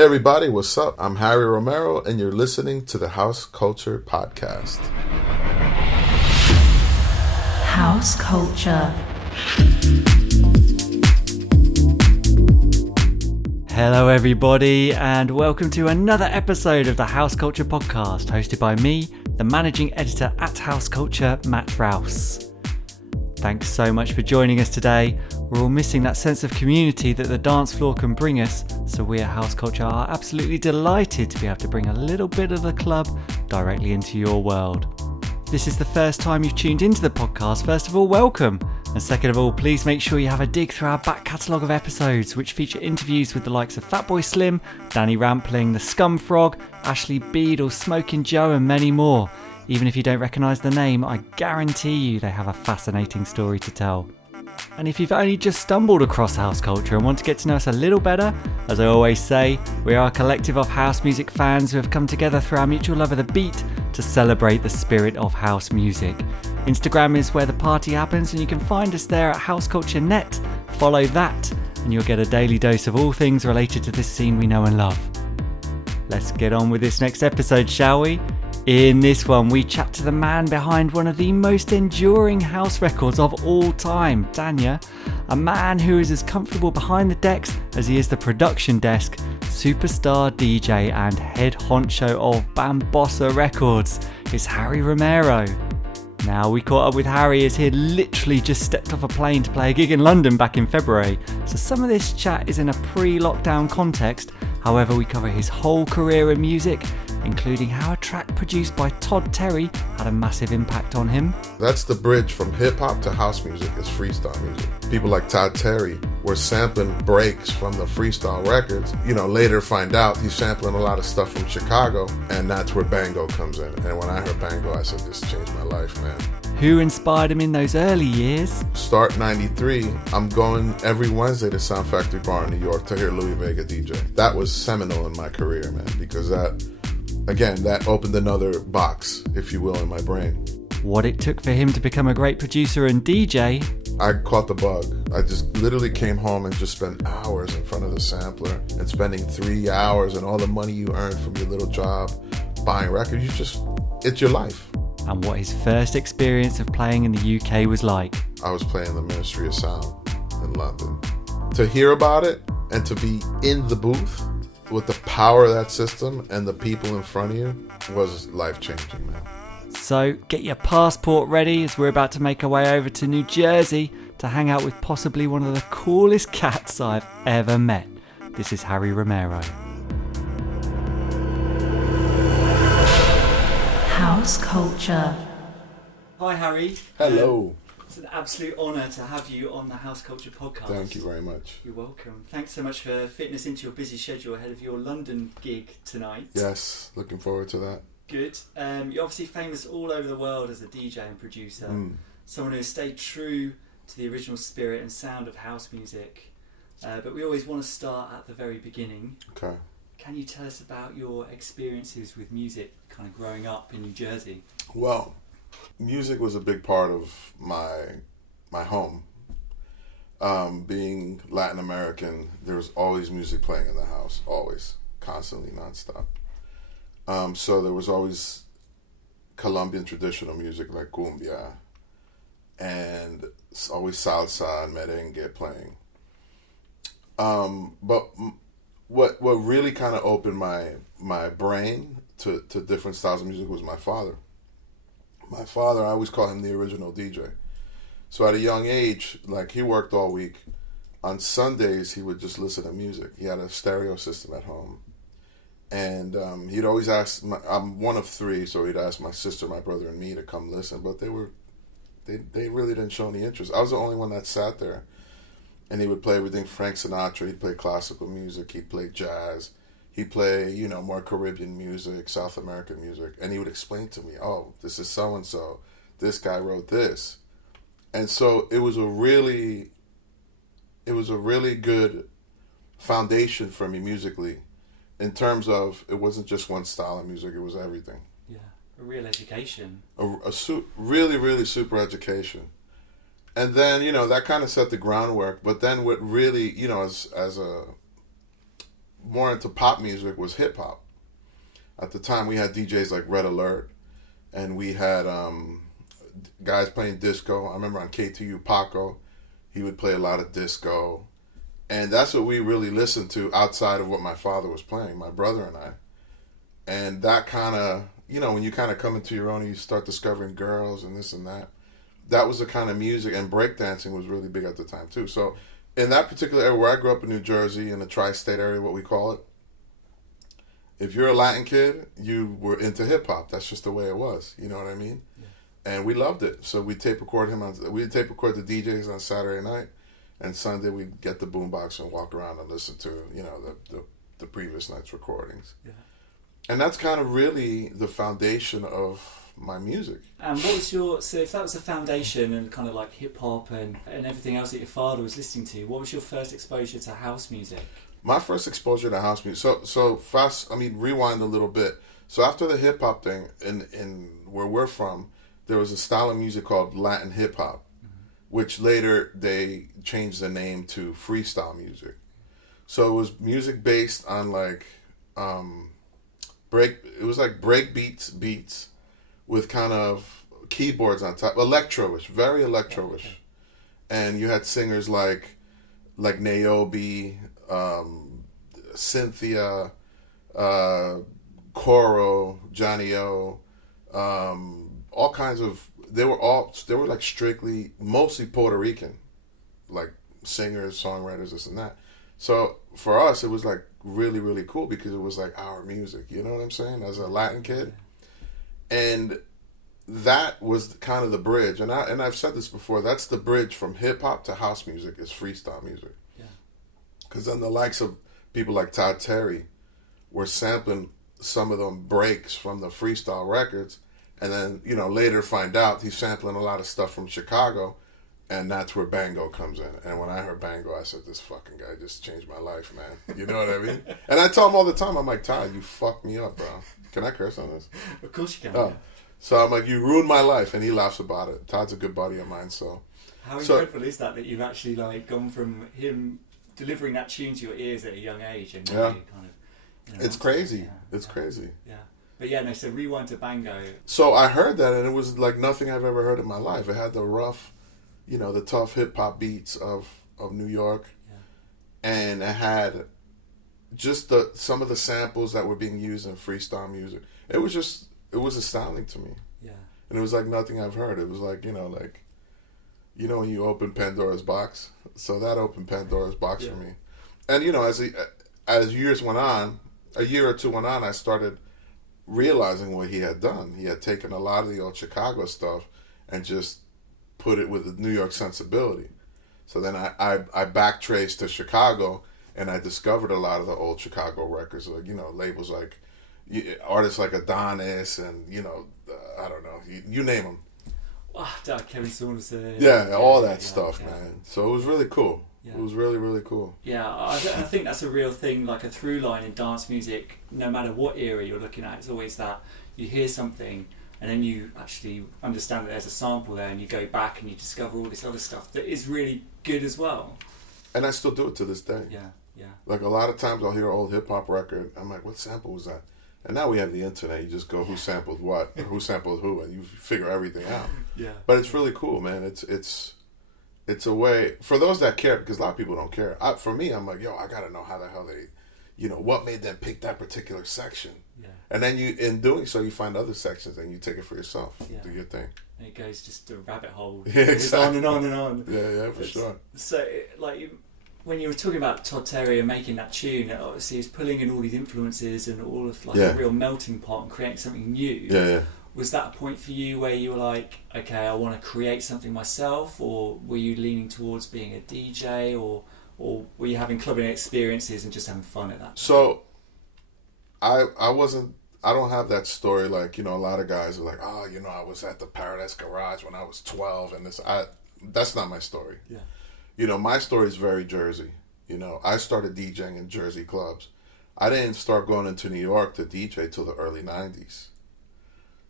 Hey everybody, what's up? I'm Harry Romero and you're listening to the House Culture Podcast. House Culture. Hello everybody and welcome to another episode of the House Culture Podcast, hosted by me, the managing editor at House Culture, Matt Rouse. Thanks so much for joining us today. We're all missing that sense of community that the dance floor can bring us, so we at House Culture are absolutely delighted to be able to bring a little bit of the club directly into your world. If this is the first time you've tuned into the podcast, first of all, welcome. And second of all, please make sure you have a dig through our back catalogue of episodes, which feature interviews with the likes of Fatboy Slim, Danny Rampling, the Scum Frog, Ashley Beadle, Smoking Joe, and many more. Even if you don't recognise the name, I guarantee you they have a fascinating story to tell. And if you've only just stumbled across House Culture and want to get to know us a little better, as I always say, we are a collective of house music fans who have come together through our mutual love of the beat to celebrate the spirit of house music. Instagram is where the party happens and you can find us there at House Culture Net. Follow that and you'll get a daily dose of all things related to this scene we know and love. Let's get on with this next episode, shall we? In this one, we chat to the man behind one of the most enduring house records of all time, Danya, a man who is as comfortable behind the decks as he is the production desk, superstar DJ and head honcho of Bambossa Records. It's Harry Romero. Now, we caught up with Harry as he had literally just stepped off a plane to play a gig in London back in February, so some of this chat is in a pre-lockdown context. However, we cover his whole career in music, including how a track produced by Todd Terry had a massive impact on him. That's the bridge from hip-hop to house music is freestyle music. People like Todd Terry were sampling breaks from the freestyle records. Later find out he's sampling a lot of stuff from Chicago, and that's where Bango comes in. And when I heard Bango, I said, this changed my life, man. Who inspired him in those early years? Start 93, I'm going every Wednesday to Sound Factory Bar in New York to hear Louie Vega DJ. That was seminal in my career, man, because that opened another box, if you will, in my brain. What it took for him to become a great producer and DJ. I caught the bug. I just literally came home and just spent hours in front of the sampler and spending 3 hours and all the money you earned from your little job buying records. It's your life. And what his first experience of playing in the UK was like. I was playing the Ministry of Sound in London. To hear about it and to be in the booth with the power of that system and the people in front of you was life-changing, man. So get your passport ready as we're about to make our way over to New Jersey to hang out with possibly one of the coolest cats I've ever met. This is Harry Romero. House Culture. Hi Harry. Hello. It's an absolute honour to have you on the House Culture Podcast. Thank you very much. You're welcome. Thanks so much for fitting us into your busy schedule ahead of your London gig tonight. Yes, looking forward to that. Good. You're obviously famous all over the world as a DJ and producer. Someone who has stayed true to the original spirit and sound of house music. But we always want to start at the very beginning. Okay. Can you tell us about your experiences with music kind of growing up in New Jersey? Well, music was a big part of my home. Being Latin American, there was always music playing in the house, always, constantly, nonstop. So there was always Colombian traditional music like cumbia, and always salsa and merengue playing. But what really kind of opened my brain to different styles of music was my father. My father, I always call him the original DJ. So at a young age, like he worked all week. On Sundays, he would just listen to music. He had a stereo system at home. And he'd always ask, I'm one of three, so he'd ask my sister, my brother, and me to come listen. But they really didn't show any interest. I was the only one that sat there. And he would play everything Frank Sinatra. He'd play classical music. He'd play jazz. He'd play, more Caribbean music, South American music. And he would explain to me, oh, this is so-and-so. This guy wrote this. And so it was a really good foundation for me musically in terms of it wasn't just one style of music. It was everything. Yeah, a real education. Really, really super education. And then, that kind of set the groundwork. But then what really, as more into pop music was hip hop. At the time, we had DJs like Red Alert, and we had guys playing disco. I remember on KTU, Paco, he would play a lot of disco. And that's what we really listened to outside of what my father was playing, my brother and I. And that kind of, when you kind of come into your own and you start discovering girls and this and that, that was the kind of music. And breakdancing was really big at the time, too. So in that particular area where I grew up in New Jersey, in the tri-state area, what we call it, if you're a Latin kid, you were into hip hop. That's just the way it was. You know what I mean? Yeah. And we loved it. So we'd tape record we'd tape record the DJs on Saturday night, and Sunday we'd get the boombox and walk around and listen to, the previous night's recordings. Yeah. And that's kind of really the foundation of my music. And what was so if that was the foundation and kind of like hip hop and everything else that your father was listening to, what was your first exposure to house music? My first exposure to house music. So rewind a little bit. So after the hip hop thing, in where we're from, there was a style of music called Latin hip hop, which later they changed the name to freestyle music. So it was music based on like break beats with kind of keyboards on top, electro-ish, very electro-ish. Okay. And you had singers like Niobe, Cynthia, Coro, Johnny O, all kinds of. They were like strictly mostly Puerto Rican, like singers, songwriters, this and that. So for us, it was like really, really cool because it was like our music. You know what I'm saying? As a Latin kid, and that was kind of the bridge. And I've said this before. That's the bridge from hip hop to house music is freestyle music. Because then the likes of people like Todd Terry were sampling some of them breaks from the freestyle records, and then later find out he's sampling a lot of stuff from Chicago, and that's where Bango comes in. And when I heard Bango, I said, this fucking guy just changed my life, man. You know what I mean? And I tell him all the time, I'm like, Todd, you fucked me up, bro. Can I curse on this? Of course you can. Oh. Yeah. So I'm like, you ruined my life, and he laughs about it. Todd's a good buddy of mine, so. How incredible is that you've actually like gone from him delivering that tune to your ears at a young age, and now you kind of. It's crazy. It's crazy. Yeah. But so rewind to Bango. So I heard that, and it was like nothing I've ever heard in my life. It had the rough, the tough hip hop beats of New York, and it had just some of the samples that were being used in freestyle music. It was astounding to me. Yeah. And it was like nothing I've heard. It was like when you open Pandora's box. So that opened Pandora's box for me. And as years went on, a year or two went on, I started realizing what he had done. He had taken a lot of the old Chicago stuff and just put it with the New York sensibility. So then I backtraced to Chicago, and I discovered a lot of the old Chicago records, like labels like artists like Adonis, and I don't know, you name them. Kevin Saunderson. Yeah, all that stuff, man. So it was really cool. Yeah. It was really, really cool. Yeah, I think that's a real thing, like a through line in dance music, no matter what era you're looking at. It's always that you hear something and then you actually understand that there's a sample there, and you go back and you discover all this other stuff that is really good as well. And I still do it to this day. Yeah. Like a lot of times I'll hear an old hip-hop record, I'm like, what sample was that? And now we have the internet. You just go who sampled what, or who sampled who, and you figure everything out. Yeah. But it's really cool, man. It's a way for those that care, because a lot of people don't care. For me, I'm like, I gotta know how the hell they, what made them pick that particular section. Yeah. And then in doing so, you find other sections and you take it for yourself. Yeah. Do your thing. And it goes just a rabbit hole. Yeah, exactly. On and on and on. Yeah, for sure. So, when you were talking about Todd Terry and making that tune, obviously he's pulling in all these influences and all of a real melting pot and creating something new. Yeah. Was that a point for you where you were like, okay, I want to create something myself, or were you leaning towards being a DJ, or were you having clubbing experiences and just having fun at that? So, I don't have that story like, a lot of guys are like, I was at the Paradise Garage when I was 12 and this. That's not my story. Yeah. My story is very Jersey. I started DJing in Jersey clubs. I didn't start going into New York to DJ till the early 90s.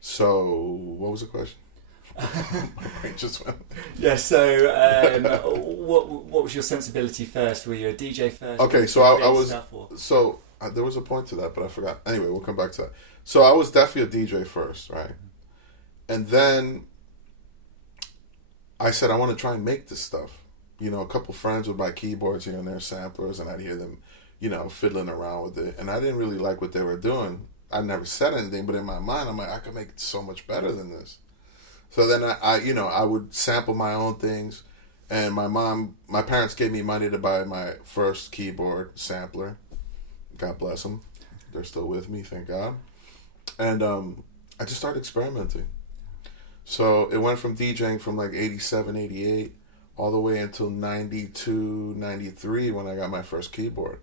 So, what was the question? My brain just went. Yeah. So, what was your sensibility first? Were you a DJ first? Okay, so I was. There was a point to that, but I forgot. Anyway, we'll come back to that. So I was definitely a DJ first, right? And then I said I want to try and make this stuff. You know, a couple friends would buy keyboards, and their samplers, and I'd hear them, fiddling around with it. And I didn't really like what they were doing. I never said anything, but in my mind, I'm like, I could make it so much better than this. So then I would sample my own things, and my parents gave me money to buy my first keyboard sampler. God bless them. They're still with me, thank God. And I just started experimenting. So it went from DJing from like 87, 88, all the way until 92, 93 when I got my first keyboard.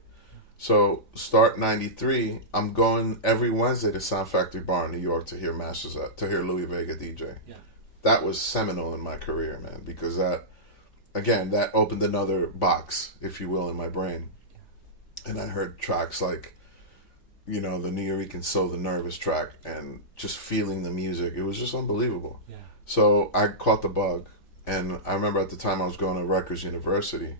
So start 93, I'm going every Wednesday to Sound Factory Bar in New York to hear Louie Vega DJ. Yeah. That was seminal in my career, man, because that opened another box, if you will, in my brain. And I heard tracks like, the Nuyorican Soul, the Nervous track, and just feeling the music. It was just unbelievable. Yeah. So I caught the bug. And I remember at the time I was going to Rutgers University.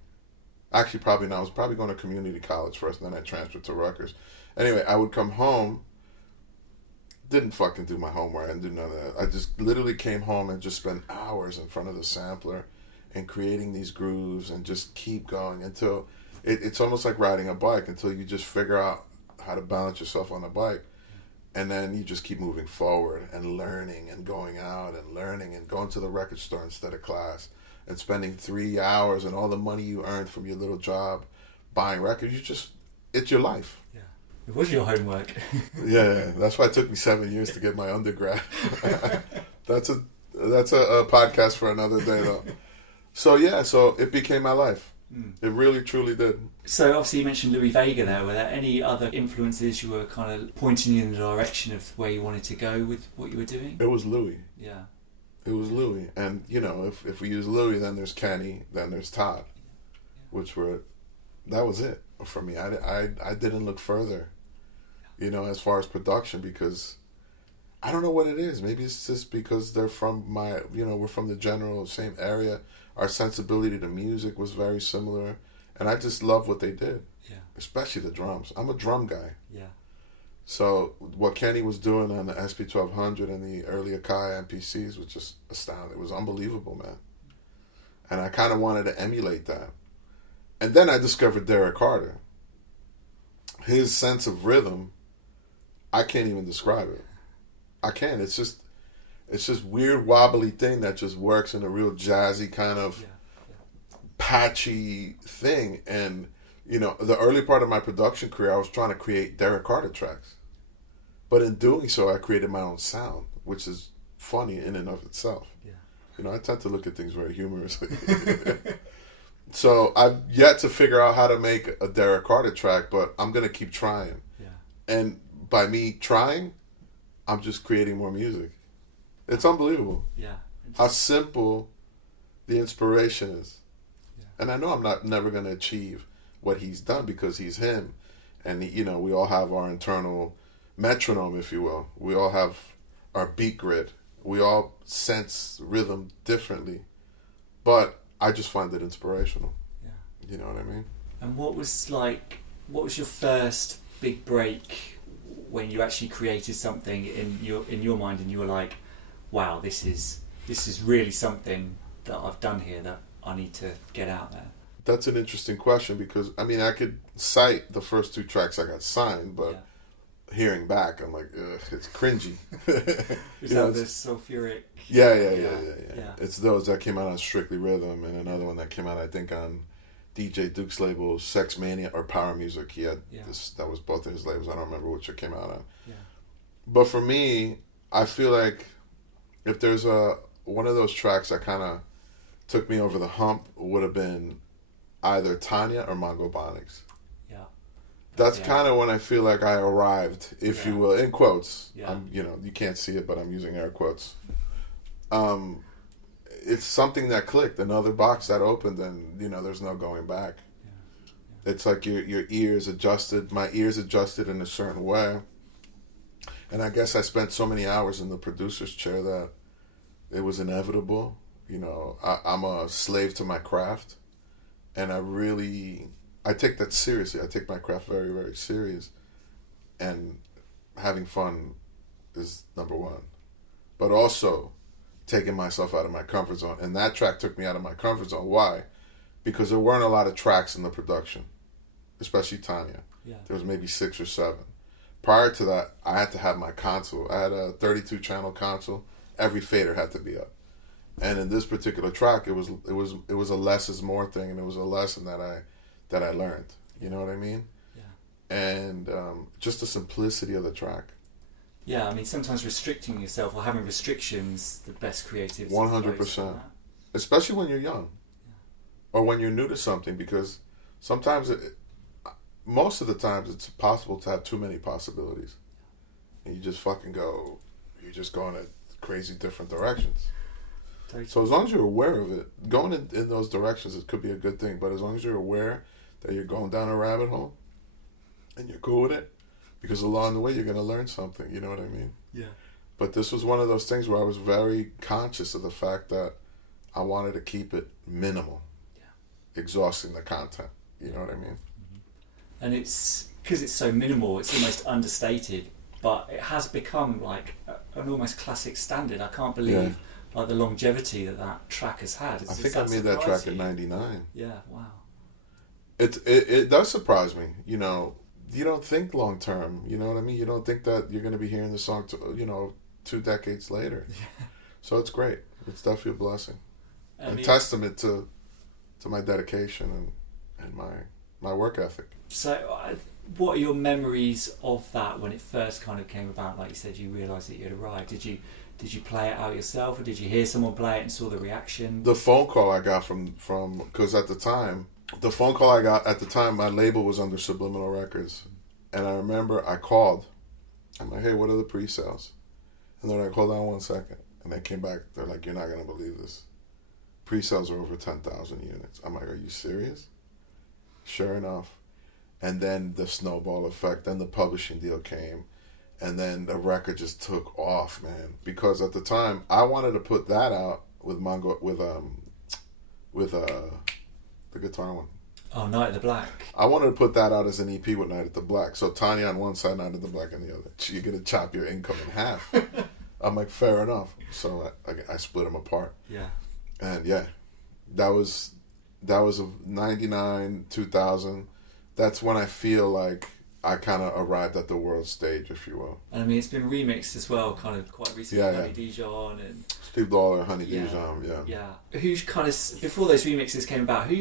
Actually, probably not. I was probably going to community college first, and then I transferred to Rutgers. Anyway, I would come home, didn't fucking do my homework, I didn't do none of that. I just literally came home and just spent hours in front of the sampler and creating these grooves and just keep going until it's almost like riding a bike, until you just figure out how to balance yourself on a bike. And then you just keep moving forward and learning and going out and learning and going to the record store instead of class and spending 3 hours and all the money you earned from your little job buying records. It's your life. Yeah. It was your homework. Yeah. That's why it took me 7 years to get my undergrad. That's a podcast for another day though. So it became my life. It really, truly did. So obviously you mentioned Louie Vega there. Were there any other influences you were kind of pointing you in the direction of where you wanted to go with what you were doing? It was Louie. Yeah. It was Louie. And, if we use Louie, then there's Kenny, then there's Todd, that was it for me. I didn't look further, as far as production, because I don't know what it is. Maybe it's just because they're from we're from the general same area. Our sensibility to music was very similar, and I just love what they did. Yeah. Especially the drums. I'm a drum guy. Yeah. So what Kenny was doing on the SP1200 and the early Akai MPCs was just astounding. It was unbelievable, man. And I kind of wanted to emulate that. And then I discovered Derek Carter. His sense of rhythm, I can't even describe it. I can't. It's just weird wobbly thing that just works in a real jazzy kind of patchy thing. And the early part of my production career, I was trying to create Derek Carter tracks, but in doing so I created my own sound, which is funny in and of itself. I tend to look at things very humorously. So I've yet to figure out how to make a Derek Carter track, but I'm gonna keep trying. And by me trying, I'm just creating more music. It's unbelievable. How simple the inspiration is. And I know I'm never going to achieve what he's done because he's him. And, we all have our internal metronome, if you will. We all have our beat grid. We all sense rhythm differently. But I just find it inspirational. Yeah. You know what I mean? And what was your first big break when you actually created something in your mind and you were like, wow, this is really something that I've done here that I need to get out there? That's an interesting question because, I could cite the first 2 tracks I got signed, but hearing back, I'm like, ugh, it's cringy. Is that the sulfuric? Yeah. It's those that came out on Strictly Rhythm, and another one that came out, I think, on DJ Duke's label, Sex Mania or Power Music. He had that was both of his labels. I don't remember which it came out on. Yeah. But for me, I feel like if there's one of those tracks that kind of took me over the hump, would have been either Tanya or Mongo Bonics. Yeah. That's kind of when I feel like I arrived, if you will, in quotes. Yeah. You can't see it, but I'm using air quotes. It's something that clicked, another box that opened, and there's no going back. Yeah. It's like your ears adjusted, my ears adjusted in a certain way. And I guess I spent so many hours in the producer's chair that It was inevitable. I'm a slave to my craft, and I take that seriously. I take my craft very, very serious, and having fun is number one. But also taking myself out of my comfort zone. And that track took me out of my comfort zone. Why? Because there weren't a lot of tracks in the production, especially Tanya. Yeah. There was maybe 6 or 7. Prior to that, I had to have my console. I had a 32-channel console. Every fader had to be up. And in this particular track, it was a less is more thing, and it was a lesson that I learned. You know what I mean? Yeah. And just the simplicity of the track. Yeah, I mean, sometimes restricting yourself or having restrictions, the best creativity. 100%. Especially when you're young, or when you're new to something, because sometimes most of the times it's possible to have too many possibilities, and you just fucking go. You're just going in crazy different directions. Totally. So as long as you're aware of it, going in those directions, it could be a good thing. But as long as you're aware that you're going down a rabbit hole, and you're cool with it, because along the way you're gonna learn something. You know what I mean? Yeah. But this was one of those things where I was very conscious of the fact that I wanted to keep it minimal, exhausting the content. You know what I mean? Mm-hmm. And it's because it's so minimal, it's almost understated, but it has become like an almost classic standard. I can't believe like the longevity that track has had. I think I made that track in '99. Yeah, wow. It does surprise me. You don't think long term. You know what I mean? You don't think that you're going to be hearing the song 2 decades later. Yeah. So it's great. It's definitely a blessing. And testament to my dedication and my work ethic. So what are your memories of that when it first kind of came about? Like you said, you realised that you had arrived. Did you play it out yourself, or did you hear someone play it and saw the reaction? The phone call I got from because at the time, my label was under Subliminal Records, and I remember I called. I'm like, hey, what are the pre-sales? And they're like, hold on 1 second. And they came back. They're like, you're not gonna believe this. Pre-sales are over 10,000 units. I'm like, are you serious? Sure enough. And then the snowball effect, then the publishing deal came, and then the record just took off, man. Because at the time, I wanted to put that out with Mango, with the guitar one. Oh, Night at the Black. I wanted to put that out as an EP with Night at the Black. So Tanya on one side, Night at the Black on the other. You're gonna chop your income in half. I'm like, fair enough. So I split them apart. Yeah. And that was of 99, 2000. That's when I feel like I kind of arrived at the world stage, if you will. And I mean, it's been remixed as well, kind of quite recently. Honey Dijon and Steve Lawler, Honey Dijon, yeah. Who's kind of, before those remixes came about,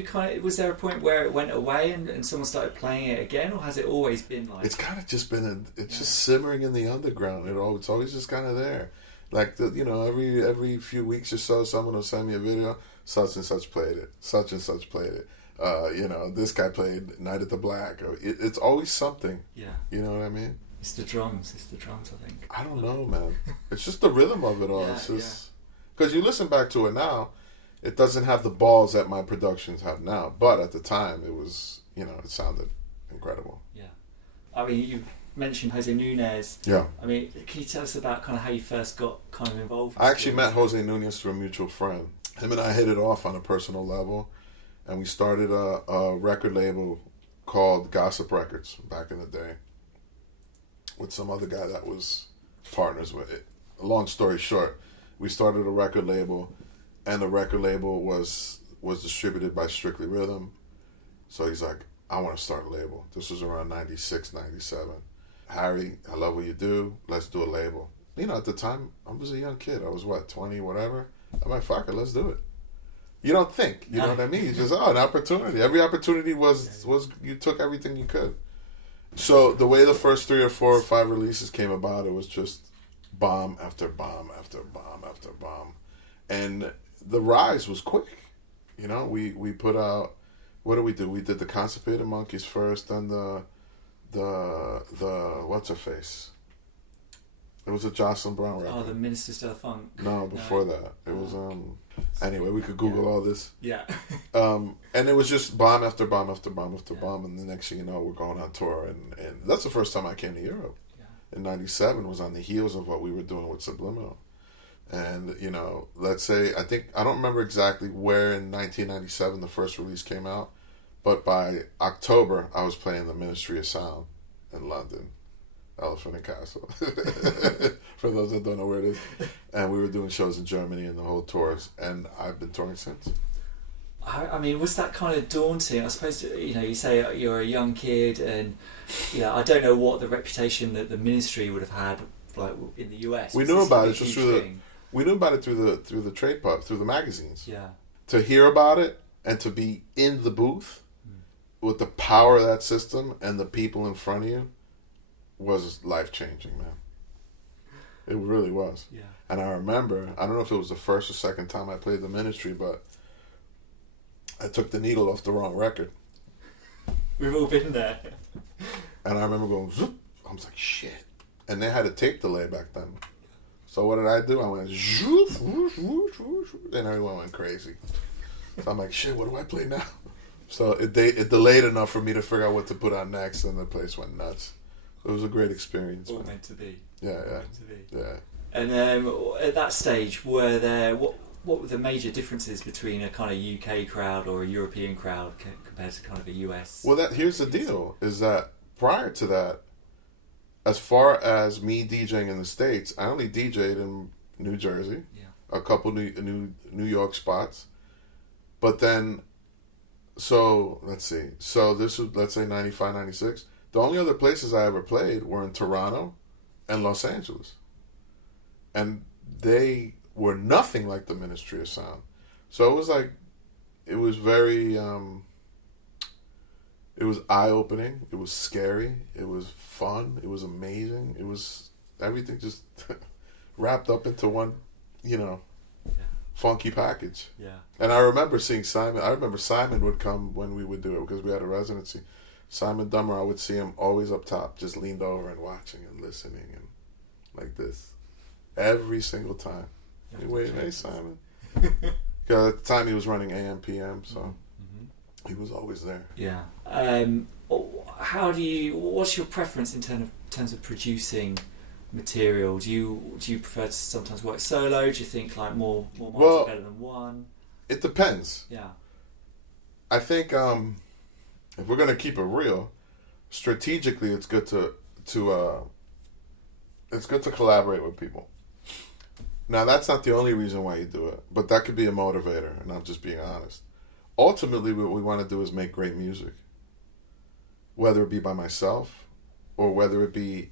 was there a point where it went away and someone started playing it again, or has it always been like? It's kind of just been just simmering in the underground. It's always just kind of there. Like every few weeks or so, someone will send me a video. Such and such played it. Such and such played it. This guy played Night at the Black. It's always something. Yeah. You know what I mean? It's the drums, I think. I don't know, man. It's just the rhythm of it all. It's just... Because you listen back to it now, it doesn't have the balls that my productions have now. But at the time, it was, it sounded incredible. Yeah. I mean, you mentioned Jose Nunez. Yeah. I mean, can you tell us about kind of how you first got kind of involved? I actually met Jose Nunez through a mutual friend. Him and I hit it off on a personal level. And we started a record label called Gossip Records back in the day with some other guy that was partners with it. Long story short, we started a record label, and the record label was distributed by Strictly Rhythm. So he's like, I want to start a label. This was around 96, 97. Harry, I love what you do. Let's do a label. At the time, I was a young kid. I was, 20, whatever. I'm like, fuck it, let's do it. You don't think, you know what I mean? You just, an opportunity. Every opportunity was you took everything you could. So the way the first 3 or 4 or 5 releases came about, it was just bomb after bomb after bomb after bomb. And the rise was quick. We put out, what did we do? We did the Constipated Monkeys first, then the what's her face? It was a Jocelyn Brown record. Oh, the Ministers of the Funk. No, before that. It was, anyway, we could Google all this. Yeah. And it was just bomb after bomb after bomb after bomb, and the next thing you know, we're going on tour. And that's the first time I came to Europe. Yeah. In 97 was on the heels of what we were doing with Subliminal. And, you know, let's say, I don't remember exactly where in 1997 the first release came out, but by October, I was playing the Ministry of Sound in London, Elephant and Castle, for those that don't know where it is. And we were doing shows in Germany and the whole tours, and I've been touring since. I mean, was that kind of daunting? I suppose, you know, you say you're a young kid, and, you know, I don't know what the reputation that the Ministry would have had, like, in the US. We knew about it just we knew about it through the trade pub, through the magazines. Yeah. To hear about it and to be in the booth with the power of that system and the people in front of you was life-changing, man. It really was. Yeah. And I remember, I don't know if it was the first or second time I played the Ministry, but I took the needle off the wrong record. We've all been there. And I remember going, zoop. I was like, shit. And they had a tape delay back then. So what did I do? I went, zoop, whoosh, whoosh, whoosh, and everyone went crazy. So I'm like, shit, what do I play now? So it delayed enough for me to figure out what to put on next, and the place went nuts. It was a great experience. All man. meant to be. Yeah, All yeah. meant to be. Yeah. And at that stage, were there what were the major differences between a kind of UK crowd or a European crowd compared to kind of a US? Well, here's the deal: is that prior to that, as far as me DJing in the States, I only DJed in New Jersey, a couple New York spots, but then, so let's see, so this was, let's say 95, 96. The only other places I ever played were in Toronto and Los Angeles, and they were nothing like the Ministry of Sound. So it was like, it was very, it was eye-opening, it was scary, it was fun, it was amazing, it was everything just wrapped up into one, you know, funky package. Yeah. And I remember seeing Simon. I remember Simon would come when we would do it because we had a residency. Simon Dummer, I would see him always up top, just leaned over and watching and listening and like this. Every single time. Hey, wait, hey Simon. Because at the time he was running AM, PM, so he was always there. Yeah. What's your preference in terms of producing material? Do you prefer to sometimes work solo? Do you think like more minds are better than one? It depends. Yeah. I think if we're gonna keep it real, strategically it's good to collaborate with people. Now that's not the only reason why you do it, but that could be a motivator, and I'm just being honest. Ultimately, what we want to do is make great music. Whether it be by myself, or whether it be,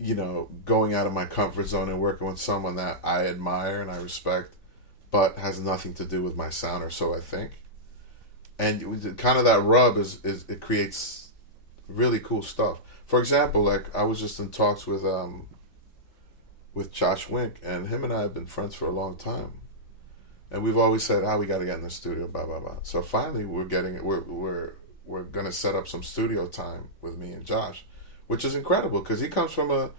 you know, going out of my comfort zone and working with someone that I admire and I respect, but has nothing to do with my sound, or so I think. And kind of that rub is it creates really cool stuff. For example, like I was just in talks with Josh Wink, and him and I have been friends for a long time, and we've always said, we got to get in the studio, blah blah blah. So finally, we're gonna set up some studio time with me and Josh, which is incredible because he comes from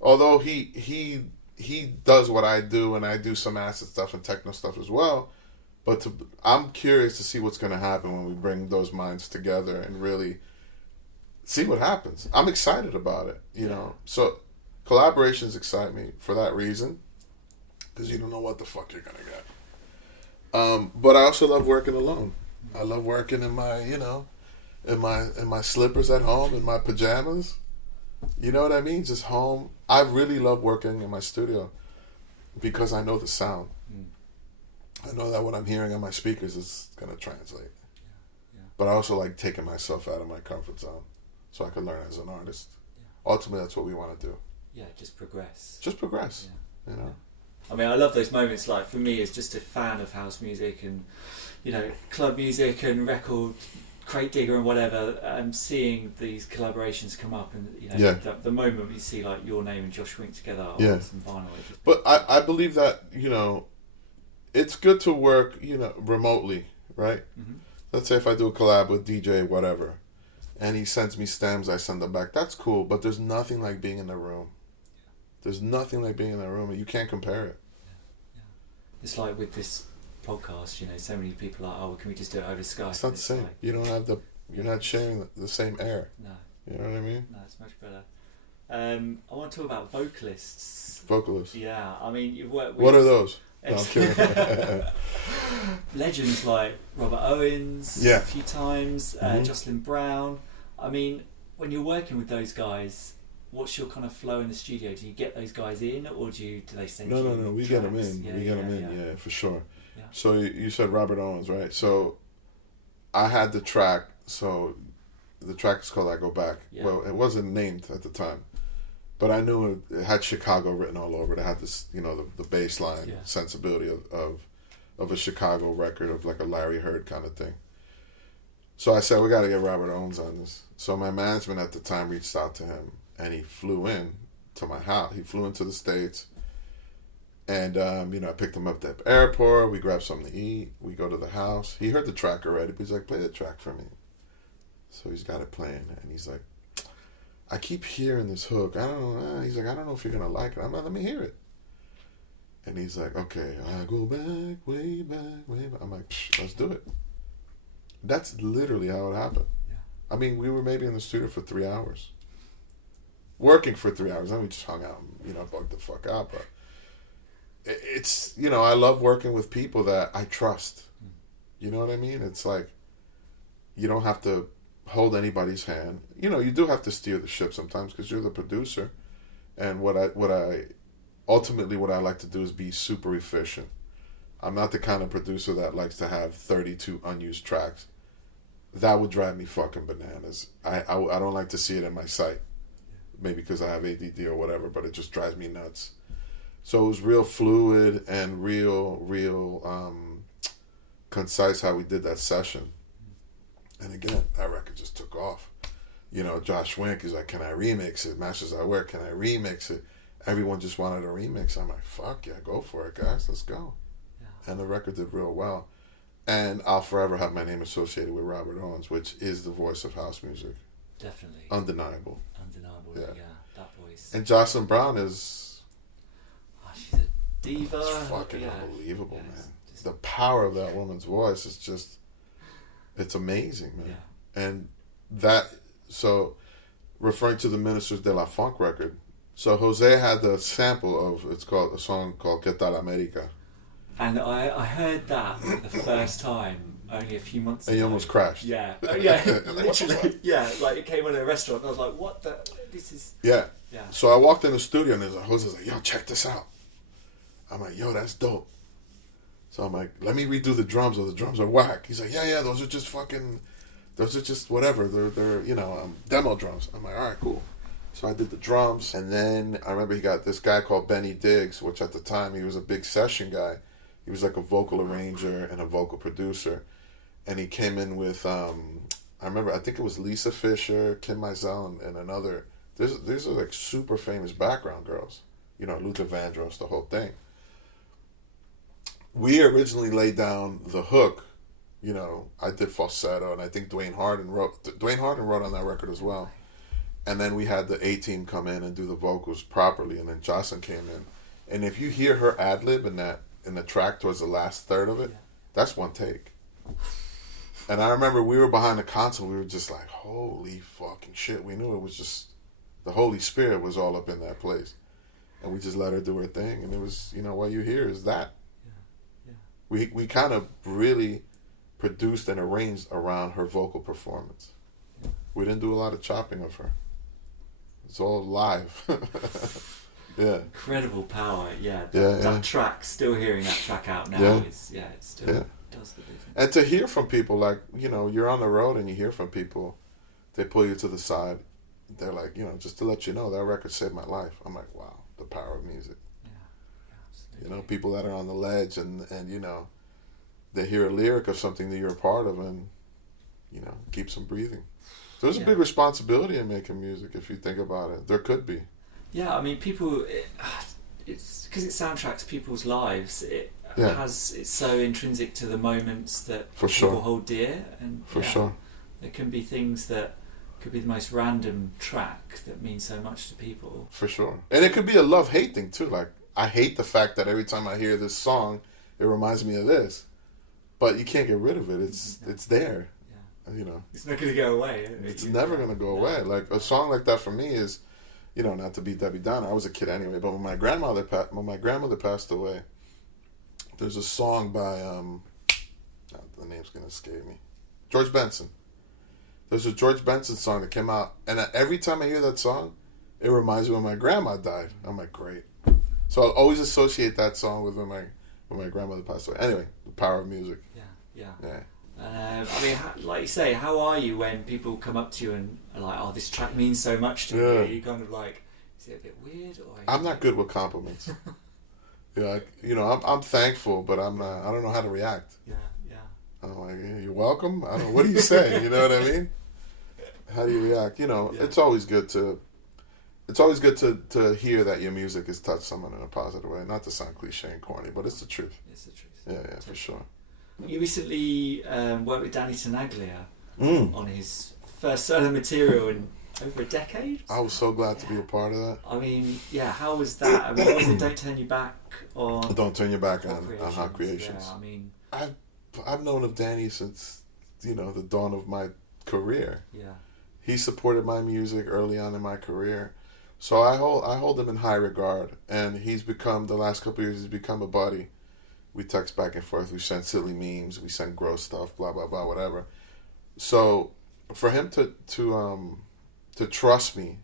although he does what I do, and I do some acid stuff and techno stuff as well, but I'm curious to see what's gonna happen when we bring those minds together and really see what happens. I'm excited about it, you know. So collaborations excite me for that reason, because you don't know what the fuck you're gonna get. But I also love working alone. I love working in my, you know, in my slippers at home, in my pajamas. You know what I mean? Just home. I really love working in my studio because I know the sound. I know that what I'm hearing on my speakers is gonna translate. But I also like taking myself out of my comfort zone so I can learn as an artist. Ultimately, that's what we want to do. Yeah, just progress. Just progress, you know. I mean, I love those moments. Like for me, as just a fan of house music and, you know, club music and record crate digger and whatever, seeing these collaborations come up, and you know, the moment you see like your name and Josh Wink together on some vinyl. But I believe that, you know, it's good to work, you know, remotely, right? Mm-hmm. Let's say if I do a collab with DJ whatever, and he sends me stems, I send them back. That's cool, but there's nothing like being in the room. There's nothing like being in the room, and you can't compare it. It's like with this podcast, you know, so many people are, well, can we just do it over Skype? It's not the same. Like, you don't have you're not sharing the same air. No. You know what I mean? No, it's much better. I want to talk about vocalists. Vocalists. Yeah, I mean, you've worked with... What are those? No, I'm kidding. Legends like Robert Owens a few times, Jocelyn Brown. I mean, when you're working with those guys, what's your kind of flow in the studio? Do you get those guys in, or do they send you No, we get them in. We get them in, for sure. Yeah. So you said Robert Owens, right? So I had the track, so the track is called I Go Back. Yeah. Well, it wasn't named at the time, but I knew it had Chicago written all over it. It had this, the bass line sensibility of a Chicago record, of like a Larry Heard kind of thing. So I said, we got to get Robert Owens on this. So my management at the time reached out to him, and he flew in to my house. He flew into the States, and I picked him up at the airport. We grabbed something to eat. We go to the house. He heard the track already, but he's like, play the track for me. So he's got it playing, and he's like, I keep hearing this hook. I don't know. He's like, I don't know if you're gonna like it. I'm like, let me hear it. And he's like, okay, I go back, way back, way back. I'm like, let's do it. That's literally how it happened. Yeah. I mean, we were maybe in the studio for 3 hours. Working for 3 hours. Then we just hung out and, bugged the fuck out. But it's, I love working with people that I trust. You know what I mean? It's like, you don't have to hold anybody's hand. You do have to steer the ship sometimes because you're the producer. And what I like to do is be super efficient. I'm not the kind of producer that likes to have 32 unused tracks. That would drive me fucking bananas. I don't like to see it in my sight. Maybe because I have ADD or whatever, but it just drives me nuts. So it was real fluid and real concise how we did that session. And again, that record just took off. Josh Wink is like, can I remix it? Masters I Wear, can I remix it? Everyone just wanted a remix. I'm like, fuck yeah, go for it, guys. Let's go. Yeah. And the record did real well. And I'll forever have my name associated with Robert Owens, which is the voice of house music. Definitely. Undeniable. Yeah, that voice. And Jocelyn Brown is... Oh, she's a diva. It's fucking unbelievable, man. The power of that woman's voice is just... It's amazing, man. Yeah. And that... So, referring to the Ministers de la Funk record, so Jose had the sample of... It's called a song called Que Tal America. And I heard that the first time only a few months ago. And you almost crashed. Yeah. Literally. Yeah, like it came in a restaurant and I was like, what the... This is... Yeah. So I walked in the studio and Jose's like, yo, check this out. I'm like, yo, that's dope. So I'm like, let me redo the drums or the drums are whack. He's like, yeah, those are just whatever. They're demo drums. I'm like, all right, cool. So I did the drums, and then I remember he got this guy called Benny Diggs, which at the time he was a big session guy. He was like a vocal arranger and a vocal producer. And he came in with, I think it was Lisa Fisher, Kim Mizell, and another. These are like super famous background girls. Luther Vandross, the whole thing. We originally laid down the hook. I did falsetto, and I think Dwayne Harden wrote on that record as well. And then we had the A-team come in and do the vocals properly, and then Jocelyn came in. And if you hear her ad-lib in the track towards the last third of it, that's one take. And I remember we were behind the console, we were just like, holy fucking shit. We knew it was just, the Holy Spirit was all up in that place. And we just let her do her thing, and it was, what you hear is that. Yeah. We kind of really produced and arranged around her vocal performance. Yeah. We didn't do a lot of chopping of her. It's all live. Yeah. Incredible power, that track, still hearing that track out now it still does the difference. And to hear from people, like, you're on the road and you hear from people, they pull you to the side, they're like, just to let you know, that record saved my life. I'm like, wow, the power of music. Yeah, people that are on the ledge and they hear a lyric of something that you're a part of and, keeps them breathing. There's a big responsibility in making music if you think about it. There could be. Yeah, I mean, people, it's because it soundtracks people's lives. It's so intrinsic to the moments that people hold dear. And sure. There can be things that could be the most random track that means so much to people. For sure. And it could be a love-hate thing too. Like, I hate the fact that every time I hear this song, it reminds me of this. But you can't get rid of it. It's there. It's not going to go away. It's never going to go away. Like, a song like that for me is you know, not to be Debbie Downer. I was a kid anyway, but when my grandmother passed away, there's a song by the name's gonna escape me, George Benson. There's a George Benson song that came out, and every time I hear that song, it reminds me when my grandma died. I'm like, great. So I'll always associate that song with when my grandmother passed away. Anyway, the power of music. Yeah. Yeah. I mean, like you say, how are you when people come up to you and are like, "Oh, this track means so much to me"? Are you kind of like, is it a bit weird? Or I'm not good with compliments. I'm thankful, but I don't know how to react. Yeah. I'm like, you're welcome. What do you say? You know what I mean? How do you react? It's always good to hear that your music has touched someone in a positive way. Not to sound cliche and corny, but it's the truth. It's the truth. Yeah, for sure. You recently worked with Danny Tenaglia on his first solo material in over a decade. I was so glad to be a part of that. I mean, how was that? I mean, what was it? Don't Turn Your Back on... Don't Turn Your Back on Hot Creations. Yeah, I mean... I've known of Danny since, the dawn of my career. Yeah. He supported my music early on in my career. So I hold him in high regard. And the last couple of years, he's become a buddy. We text back and forth. We send silly memes. We send gross stuff. Blah blah blah. Whatever. So for him to trust me,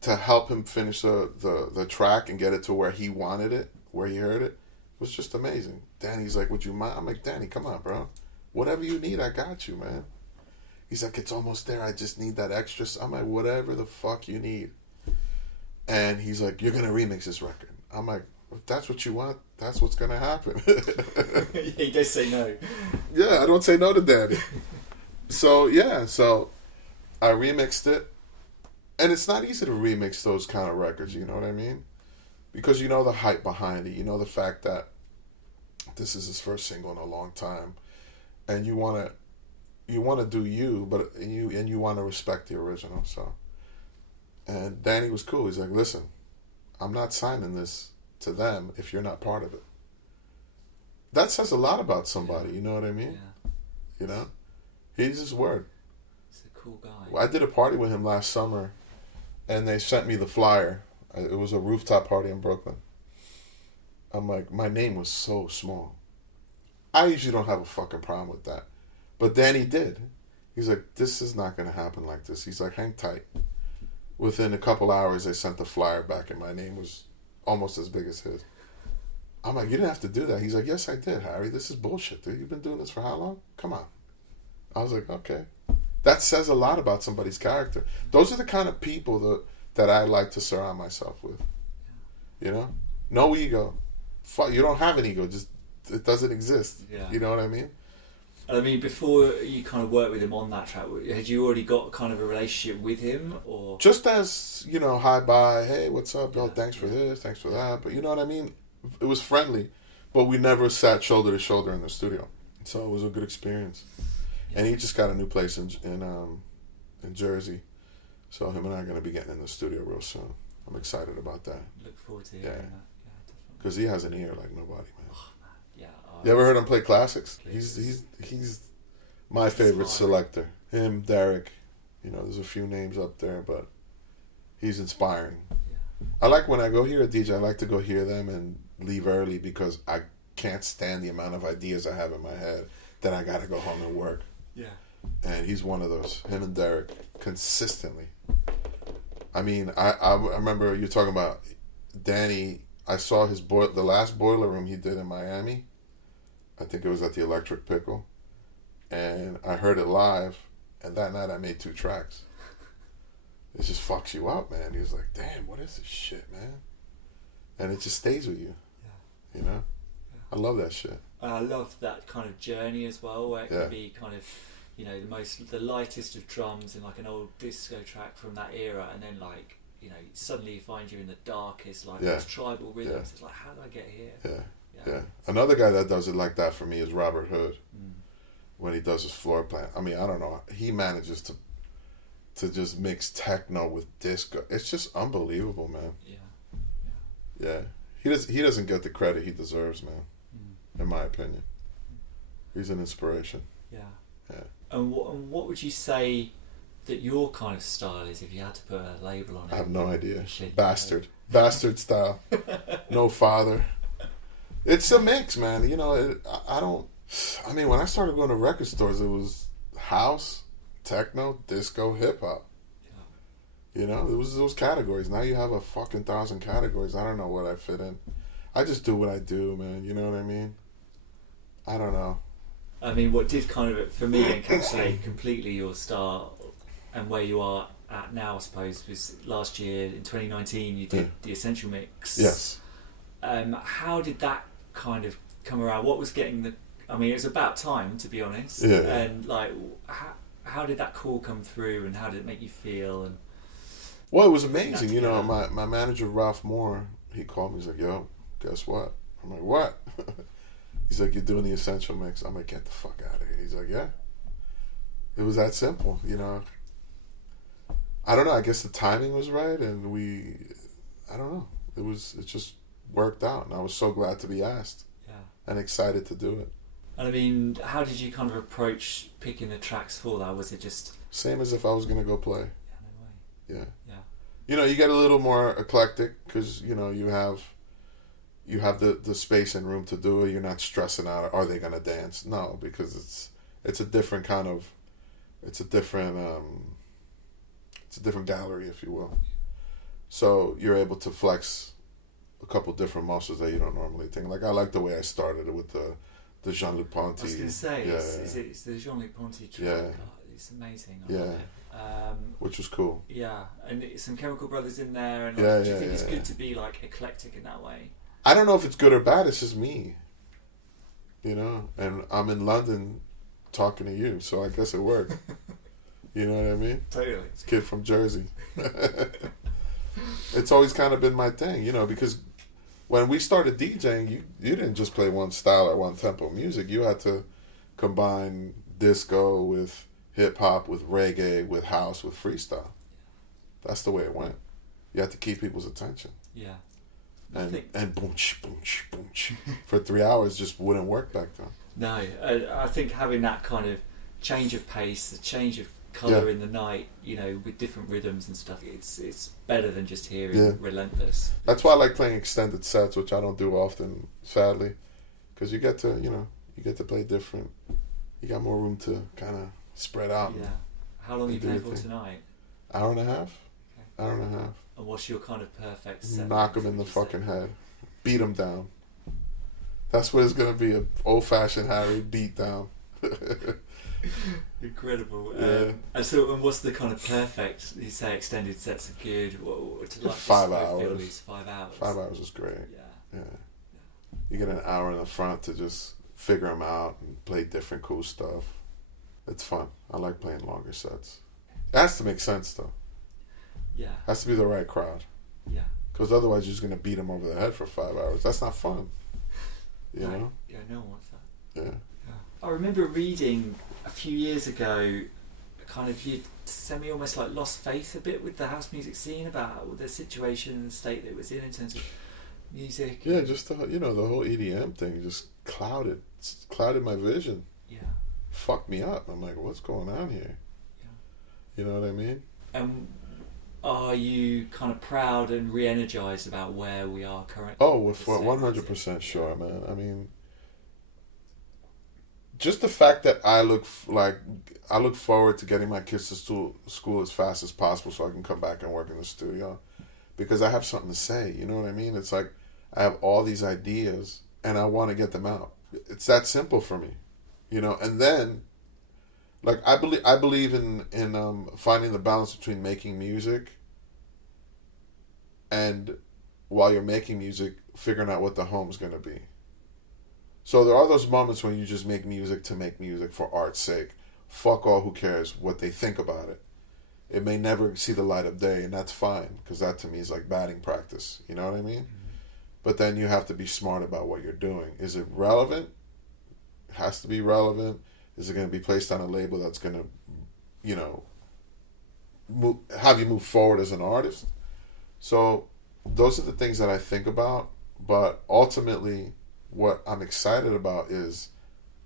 to help him finish the track and get it to where he wanted it, where he heard it, was just amazing. Danny's like, "Would you mind?" I'm like, "Danny, come on, bro. Whatever you need, I got you, man." He's like, "It's almost there. I just need that extra." I'm like, "Whatever the fuck you need." And he's like, "You're gonna remix this record." I'm like, "If that's what you want, that's what's gonna happen." He does say no. Yeah, I don't say no to Danny. So I remixed it, and it's not easy to remix those kind of records. You know what I mean? Because you know the hype behind it. You know the fact that this is his first single in a long time, and you wanna do you, but you want to respect the original. So, and Danny was cool. He's like, "Listen, I'm not signing this to them if you're not part of it." That says a lot about somebody. You know what I mean? Yeah. He's his word. He's a cool guy. Well, I did a party with him last summer, and they sent me the flyer. It was a rooftop party in Brooklyn. I'm like, my name was so small. I usually don't have a fucking problem with that. But Danny did. He's like, "This is not going to happen like this." He's like, "Hang tight." Within a couple hours, they sent the flyer back, and my name was almost as big as his. I'm like, "You didn't have to do that." He's like, "Yes, I did, Harry. This is bullshit, dude. You've been doing this for how long? Come on." I was like, "Okay." That says a lot about somebody's character. Those are the kind of people that I like to surround myself with. No ego. Fuck, you don't have an ego. Just, it doesn't exist. Yeah. You know what I mean? I mean, before you kind of worked with him on that track, had you already got kind of a relationship with him, or just as hi, bye, hey, what's up? Oh, thanks for this, thanks for that. But you know what I mean? It was friendly, but we never sat shoulder to shoulder in the studio, so it was a good experience. Yeah. And he just got a new place in Jersey, so him and I are going to be getting in the studio real soon. I'm excited about that. Look forward to hearing that. Yeah, definitely. Because he has an ear like nobody, man. Oh, man. Yeah. You ever heard him play classics? He's my favorite selector. Him, Derek. There's a few names up there, but he's inspiring. Yeah. I like when I go hear a DJ, I like to go hear them and leave early because I can't stand the amount of ideas I have in my head that I got to go home and work. Yeah. And he's one of those. Him and Derek, consistently. I mean, I remember you talking about Danny. I saw the last Boiler Room he did in Miami. I think it was at the Electric Pickle. And I heard it live, and that night I made 2 tracks. It just fucks you up, man. He was like, "Damn, what is this shit, man?" And it just stays with you. Yeah. Yeah. I love that shit. I love that kind of journey as well, where it can be kind of, the lightest of drums in like an old disco track from that era, and then like, suddenly you find you in the darkest, like those tribal rhythms. Yeah. It's like, how did I get here? Yeah. Another guy that does it like that for me is Robert Hood. When he does his floor plan. I mean, I don't know. He manages to just mix techno with disco. It's just unbelievable, man. Yeah. He doesn't get the credit he deserves, man. In my opinion. He's an inspiration. Yeah. And what would you say that your kind of style is, if you had to put a label on it? I have no idea. Shit, Bastard. Bastard style. No father. It's a mix, man. You know, I mean, when I started going to record stores, it was house, techno, disco, hip-hop. Yeah. You know, it was those categories. Now you have a fucking 1,000 categories. I don't know what I fit in. I just do what I do, man. You know what I mean? I don't know. I mean, what did kind of, for me, encapsulate completely your start and where you are at now, I suppose, was last year in 2019 you did the Essential Mix. Yes. How did that kind of come around? What was getting the... I mean, it was about time, to be honest. Yeah. And, like, how did that call come through and how did it make you feel? And well, it was amazing. You know, my manager, Ralph Moore, he called me. He's like, yo, guess what? I'm like, what? He's like, you're doing the Essential Mix. I'm like, get the fuck out of here. He's like, yeah. It was that simple, you know. I don't know. I guess the timing was right, and I don't know. It just worked out, and I was so glad to be asked. Yeah. And excited to do it. And I mean, how did you kind of approach picking the tracks for that? Was it just... Same as if I was going to go play. Yeah, no way. Yeah. Yeah. You know, you get a little more eclectic because, you know, you have the space and room to do it. You're not stressing out, are they going to dance? No, because it's a different kind of... It's a different gallery, if you will. So you're able to flex a couple different muscles that you don't normally think. Like, I like the way I started it with the Jean-Luc Ponty. I was going to say, yeah. it's the Jean-Luc Ponty track. Yeah. It's amazing. Yeah. Which was cool. Yeah, and some Chemical Brothers in there. And do you think it's good to be like eclectic in that way? I don't know if it's good or bad. It's just me. You know, and I'm in London talking to you, so I guess it worked. You know what I mean? Totally. This kid from Jersey. It's always kind of been my thing, you know, because when we started DJing, you didn't just play one style or one tempo music. You had to combine disco with hip-hop, with reggae, with house, with freestyle. That's the way it went. You had to keep people's attention. Yeah. And boom-ch, boom-ch, boom-ch. For 3 hours just wouldn't work back then. No, I think having that kind of change of pace, the change of colour in the night, you know, with different rhythms and stuff, it's better than just hearing Relentless. That's why I like playing extended sets, which I don't do often, sadly, because you get to play different. You got more room to kind of spread out. Yeah. How long are you playing for tonight? Hour and a half. Okay. Hour and a half. And what's your kind of perfect set? Knock them in the fucking head. Beat them down. That's what it's going to be, an old-fashioned Harry beat down. Incredible. Yeah. And what's the kind of perfect, you say extended sets are good, to like 5 hours. 5 hours. 5 hours is great. Yeah. You get an hour in the front to just figure them out and play different cool stuff. It's fun. I like playing longer sets. It has to make sense, though. Yeah. It has to be the right crowd. Yeah. Because otherwise you're just going to beat them over the head for 5 hours. That's not fun. You know? Yeah, no one wants that. Yeah. I remember reading a few years ago, kind of, you semi almost like lost faith a bit with the house music scene about the situation and the state that it was in terms of music. Yeah, just the whole EDM thing just clouded my vision. Yeah. Fucked me up. I'm like, what's going on here? Yeah. You know what I mean? Are you kind of proud and re-energized about where we are currently? Oh, with 100% sure, man. I mean, just the fact that I look forward to getting my kids to school as fast as possible so I can come back and work in the studio, because I have something to say. You know what I mean? It's like I have all these ideas and I want to get them out. It's that simple for me, you know. And then, like, I believe in finding the balance between making music and, while you're making music, figuring out what the home's gonna be. So there are those moments when you just make music to make music for art's sake. Fuck all, who cares what they think about it. It may never see the light of day, and that's fine, because that to me is like batting practice. You know what I mean? Mm-hmm. But then you have to be smart about what you're doing. Is it relevant? It has to be relevant. Is it going to be placed on a label that's going to, you know, have you move forward as an artist? So those are the things that I think about. But ultimately, what I'm excited about is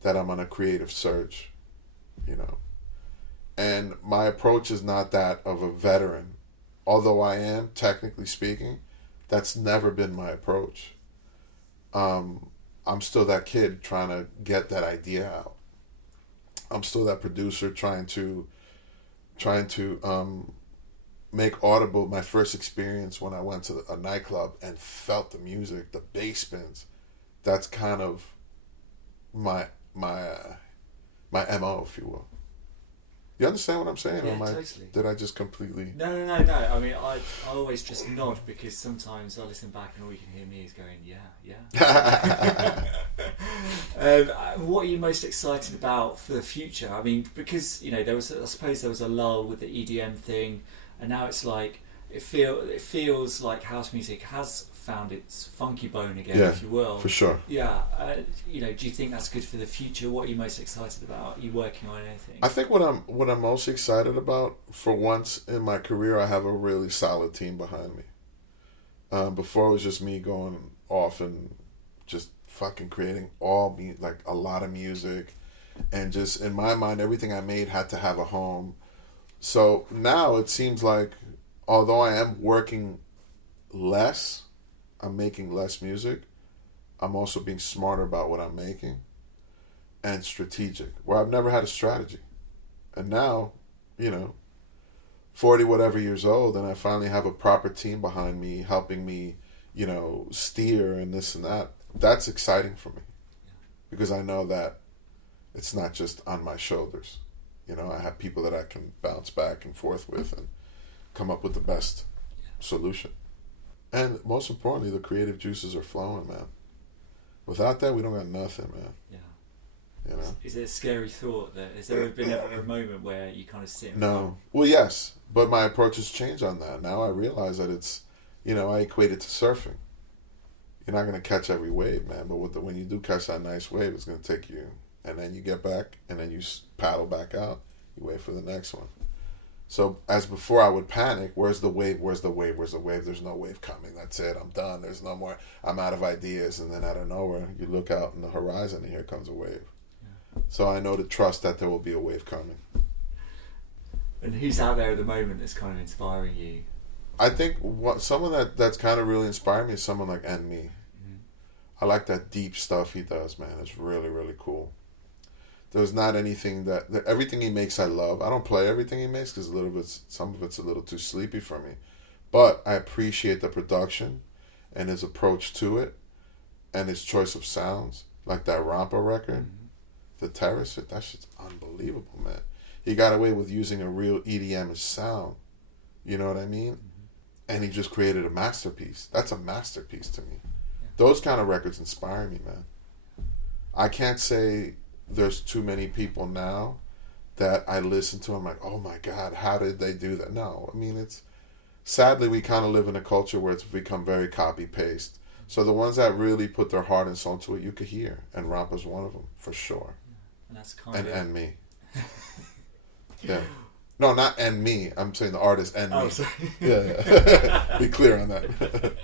that I'm on a creative surge, you know. And my approach is not that of a veteran. Although I am, technically speaking, that's never been my approach. I'm still that kid trying to get that idea out. I'm still that producer trying to make audible my first experience when I went to a nightclub and felt the music, the bass spins. That's kind of my MO, if you will. You understand what I'm saying? Yeah, totally. Did I just completely... No. I mean, I always just nod because sometimes I listen back and all you can hear me is going, yeah. What are you most excited about for the future? I mean, because, you know, I suppose there was a lull with the EDM thing, and now it's like, it feels like house music has found its funky bone again, if you will. For sure. Yeah. You know, do you think that's good for the future? What are you most excited about? Are you working on anything? I think what I'm most excited about, for once in my career, I have a really solid team behind me. Before it was just me going off and just fucking creating like a lot of music, and just in my mind everything I made had to have a home. So now it seems like, although I am working less, I'm making less music, I'm also being smarter about what I'm making and strategic, where I've never had a strategy. And now, you know, 40 whatever years old, and I finally have a proper team behind me helping me, you know, steer and this and that. That's exciting for me, because I know that it's not just on my shoulders. You know, I have people that I can bounce back and forth with and come up with the best solution. And most importantly, the creative juices are flowing, man. Without that, we don't got nothing, man. Yeah. You know? Is it a scary thought that, has there ever been a moment where you kind of sit? No. Well, yes, but my approach has changed on that. Now I realize that it's, you know, I equate it to surfing. You're not going to catch every wave, man, but when you do catch that nice wave, it's going to take you, and then you get back, and then you paddle back out, you wait for the next one. So as before, I would panic. Where's the wave? Where's the wave? Where's the wave? There's no wave coming. That's it. I'm done. There's no more. I'm out of ideas. And then out of nowhere, you look out in the horizon and here comes a wave. Yeah. So I know to trust that there will be a wave coming. And who's out there at the moment that's kind of inspiring you? I think someone that's kind of really inspired me is someone like N.Me. Mm-hmm. I like that deep stuff he does, man. It's really, really cool. There's not anything everything he makes I love. I don't play everything he makes because some of it's a little too sleepy for me. But I appreciate the production and his approach to it and his choice of sounds. Like that Romero record, The Terrace, that shit's unbelievable, man. He got away with using a real EDM sound. You know what I mean? And he just created a masterpiece. That's a masterpiece to me. Yeah. Those kind of records inspire me, man. I can't say there's too many people now that I listen to. I'm like, oh my God, how did they do that? No, I mean, sadly, we kind of live in a culture where it's become very copy-paste. So the ones that really put their heart and soul into it, you could hear. And Rampa's one of them, for sure. And that's kind of... And me. Yeah. No, not and me. I'm saying the artist and me. Oh, sorry. Yeah. Be clear on that.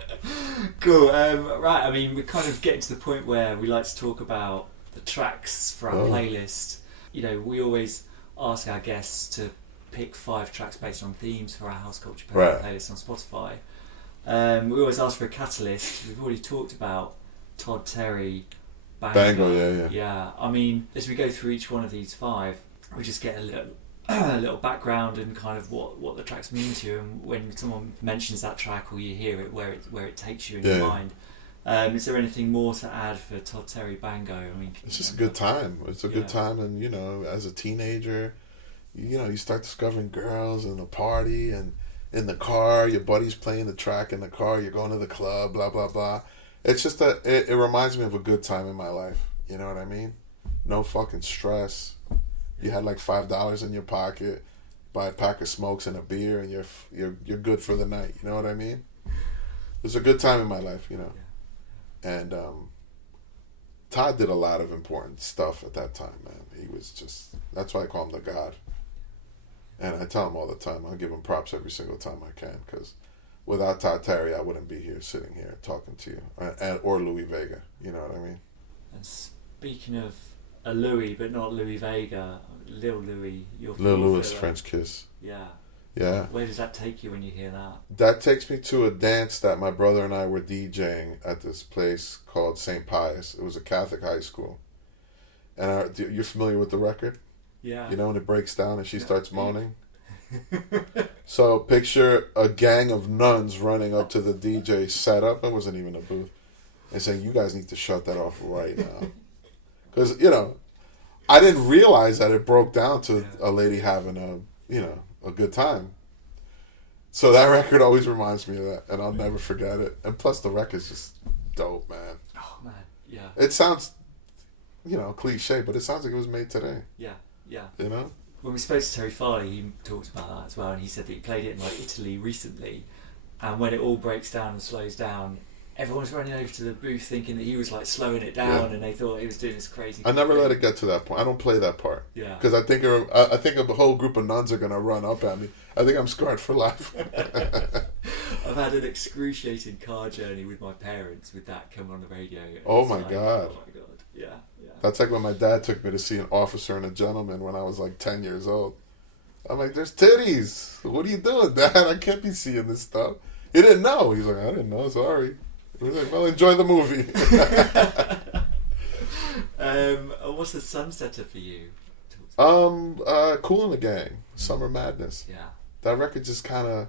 Cool. Right, I mean, we're kind of getting to the point where we like to talk about the tracks for our playlist. You know, we always ask our guests to pick 5 tracks based on themes for our House Culture playlist on Spotify. We always ask for a catalyst. We've already talked about Todd Terry, Bango, yeah. I mean, as we go through each one of these 5, we just get a little background and kind of what the tracks mean to you, and when someone mentions that track or you hear it, where it takes you in your mind. Is there anything more to add for Todd Terry Bango? I mean, it's just a good time. It's a good time, and you know, as a teenager, you know, you start discovering girls and a party, and in the car, your buddy's playing the track in the car. You're going to the club, blah blah blah. It's just it reminds me of a good time in my life. You know what I mean? No fucking stress. You had like $5 in your pocket, buy a pack of smokes and a beer, and you're good for the night. You know what I mean? It was a good time in my life, you know. And Todd did a lot of important stuff at that time, man. He was that's why I call him the God. And I tell him all the time, I'll give him props every single time I can, because without Todd Terry, I wouldn't be here, sitting here, talking to you. Or Louie Vega, you know what I mean? And speaking of a Louie, but not Louie Vega. Lil Louie. Lil Louis, French Kiss. Yeah. Yeah. Where does that take you when you hear that? That takes me to a dance that my brother and I were DJing at this place called St. Pius. It was a Catholic high school. And you're familiar with the record? Yeah. You know when it breaks down and she starts moaning? So picture a gang of nuns running up to the DJ setup. It wasn't even a booth. And saying, you guys need to shut that off right now. Because, I didn't realize that it broke down to a lady having a good time. So that record always reminds me of that, and I'll never forget it. And plus, the record's just dope, man. Oh man, yeah. It sounds, cliche, but it sounds like it was made today. Yeah. When we spoke to Terry Farley, he talked about that as well, and he said that he played it in Italy recently, and when it all breaks down and slows down, everyone's running over to the booth thinking that he was slowing it down, and they thought he was doing this crazy. I never let it get to that point. I don't play that part. Yeah. Because I think a whole group of nuns are gonna run up at me. I think I'm scarred for life. I've had an excruciating car journey with my parents with that coming on the radio. Oh my god. Yeah. That's like when my dad took me to see An Officer and a Gentleman when I was 10 years old. I'm like, there's titties. What are you doing, Dad? I can't be seeing this stuff. He didn't know. He's like, I didn't know. Sorry. We're like, well, enjoy the movie. What's the sunsetter for you? Kool and the Gang, Summer Madness. Yeah. That record just kind of,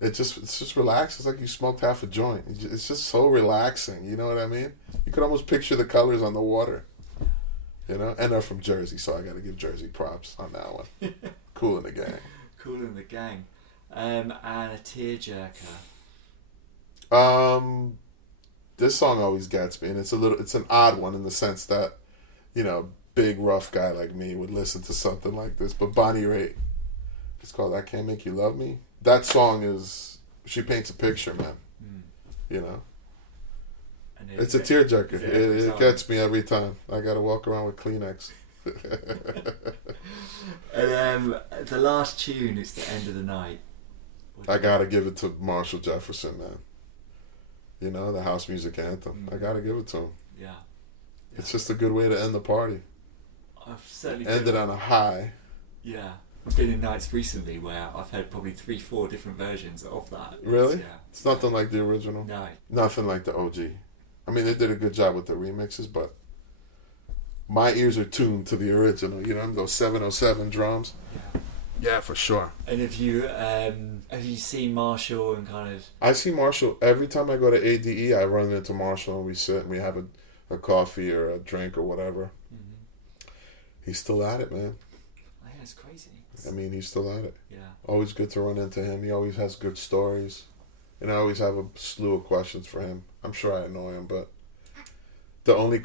it's just relaxed. It's like you smoked half a joint. It's just so relaxing. You know what I mean? You could almost picture the colors on the water. And they're from Jersey, so I got to give Jersey props on that one. Kool and the Gang. Kool and the Gang. And a tearjerker. This song always gets me, and it's an odd one in the sense that, big rough guy like me would listen to something like this. But Bonnie Raitt, it's called "I Can't Make You Love Me." That song she paints a picture, man. And it's a tearjerker. It gets me every time. I gotta walk around with Kleenex. And the last tune is "The End of the Night." I gotta give it to Marshall Jefferson, man. The house music anthem. I gotta give it to him. Yeah. It's just a good way to end the party. I've certainly ended on a high. Yeah. I've been in nights recently where I've heard probably 3-4 different versions of that. Really? It's nothing like the original? No. Nothing like the OG. I mean, they did a good job with the remixes, but my ears are tuned to the original. Those 707 drums. Yeah. Yeah, for sure. And have you seen Marshall and kind of... I see Marshall every time I go to ADE. I run into Marshall and we sit and we have a coffee or a drink or whatever. Mm-hmm. He's still at it, man. Yeah, it's crazy. He's still at it. Yeah. Always good to run into him. He always has good stories. And I always have a slew of questions for him. I'm sure I annoy him, but the only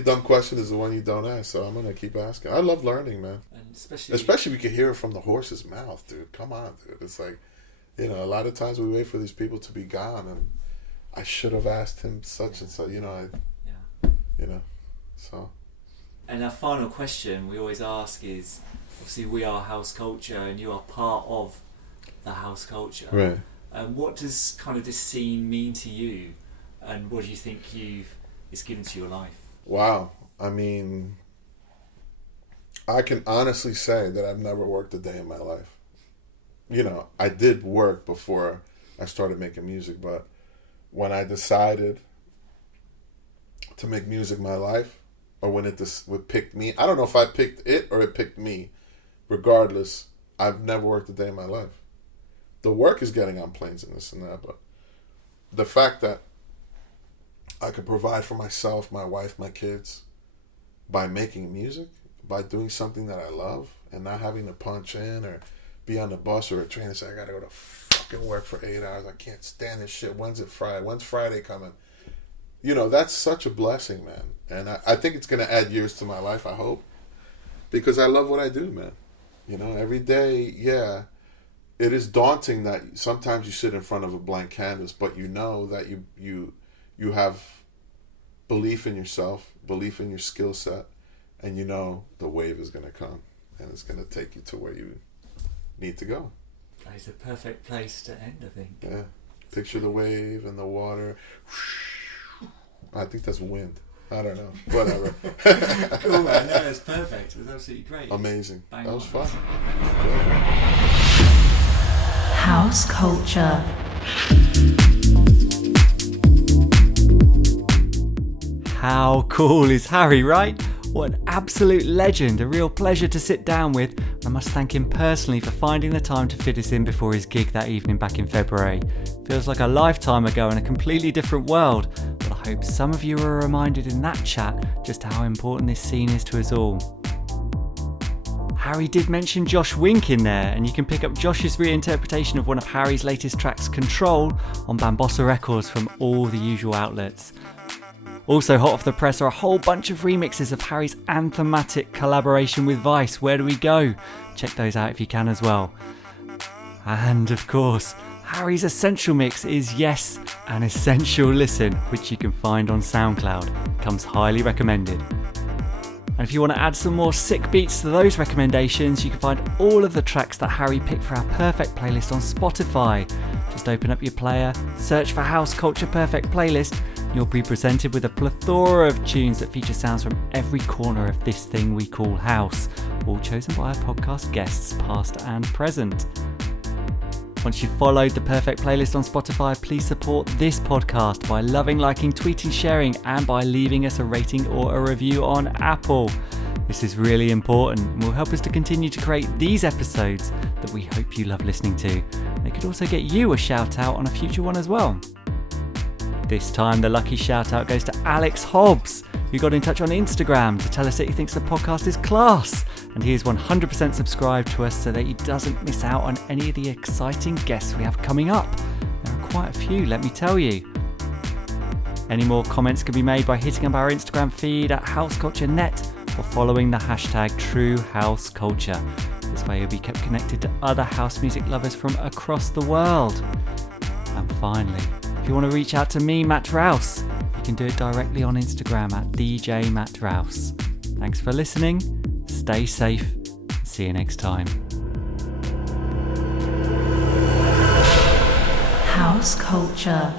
dumb question is the one you don't ask. So I'm gonna keep asking. I love learning, man. And especially if you can hear it from the horse's mouth, dude. Come on, dude. It's like, a lot of times we wait for these people to be gone, and I should have asked him such and such. So. And our final question we always ask is, obviously we are house culture, and you are part of the house culture. Right. What does kind of this scene mean to you, and what do you think it's given to your life? Wow. I can honestly say that I've never worked a day in my life. I did work before I started making music, but when I decided to make music my life, or when it picked me, I don't know if I picked it or it picked me. Regardless, I've never worked a day in my life. The work is getting on planes and this and that, but the fact that I could provide for myself, my wife, my kids, by making music, by doing something that I love, and not having to punch in or be on the bus or a train and say, I gotta go to fucking work for 8 hours. I can't stand this shit. When's Friday coming? That's such a blessing, man. And I think it's gonna add years to my life, I hope. Because I love what I do, man. Every day, yeah. It is daunting that sometimes you sit in front of a blank canvas, but that you have belief in yourself, belief in your skill set, and the wave is going to come and it's going to take you to where you need to go. That is a perfect place to end, I think. Yeah. Picture the wave and the water. I think that's wind. I don't know. Whatever. Cool, man. No, it's perfect. It was absolutely great. Amazing. Bang that was on. fun. House culture. How cool is Harry, right? What an absolute legend, a real pleasure to sit down with. I must thank him personally for finding the time to fit us in before his gig that evening back in February. Feels like a lifetime ago in a completely different world, but I hope some of you are reminded in that chat just how important this scene is to us all. Harry did mention Josh Wink in there, and you can pick up Josh's reinterpretation of one of Harry's latest tracks, Control, on Bambossa Records from all the usual outlets. Also hot off the press are a whole bunch of remixes of Harry's anthematic collaboration with Vice, Where Do We Go? Check those out if you can as well. And of course, Harry's Essential Mix is, yes, an essential listen, which you can find on SoundCloud. Comes highly recommended. And if you want to add some more sick beats to those recommendations, you can find all of the tracks that Harry picked for our Perfect playlist on Spotify. Just open up your player, search for House Culture Perfect Playlist, and you'll be presented with a plethora of tunes that feature sounds from every corner of this thing we call house, all chosen by our podcast guests, past and present. Once you've followed the Perfect Playlist on Spotify, please support this podcast by loving, liking, tweeting, sharing, and by leaving us a rating or a review on Apple. This is really important and will help us to continue to create these episodes that we hope you love listening to. They could also get you a shout out on a future one as well. This time the lucky shout out goes to Alex Hobbs, who got in touch on Instagram to tell us that he thinks the podcast is class, and he is 100% subscribed to us so that he doesn't miss out on any of the exciting guests we have coming up. There are quite a few, let me tell you. Any more comments can be made by hitting up our Instagram feed at HouseCultureNet or following the hashtag #TrueHouseCulture. This way you'll be kept connected to other house music lovers from across the world. And finally, if you want to reach out to me, Matt Rouse, you can do it directly on Instagram at DJ Matt Rouse. Thanks for listening, stay safe, see you next time. House culture.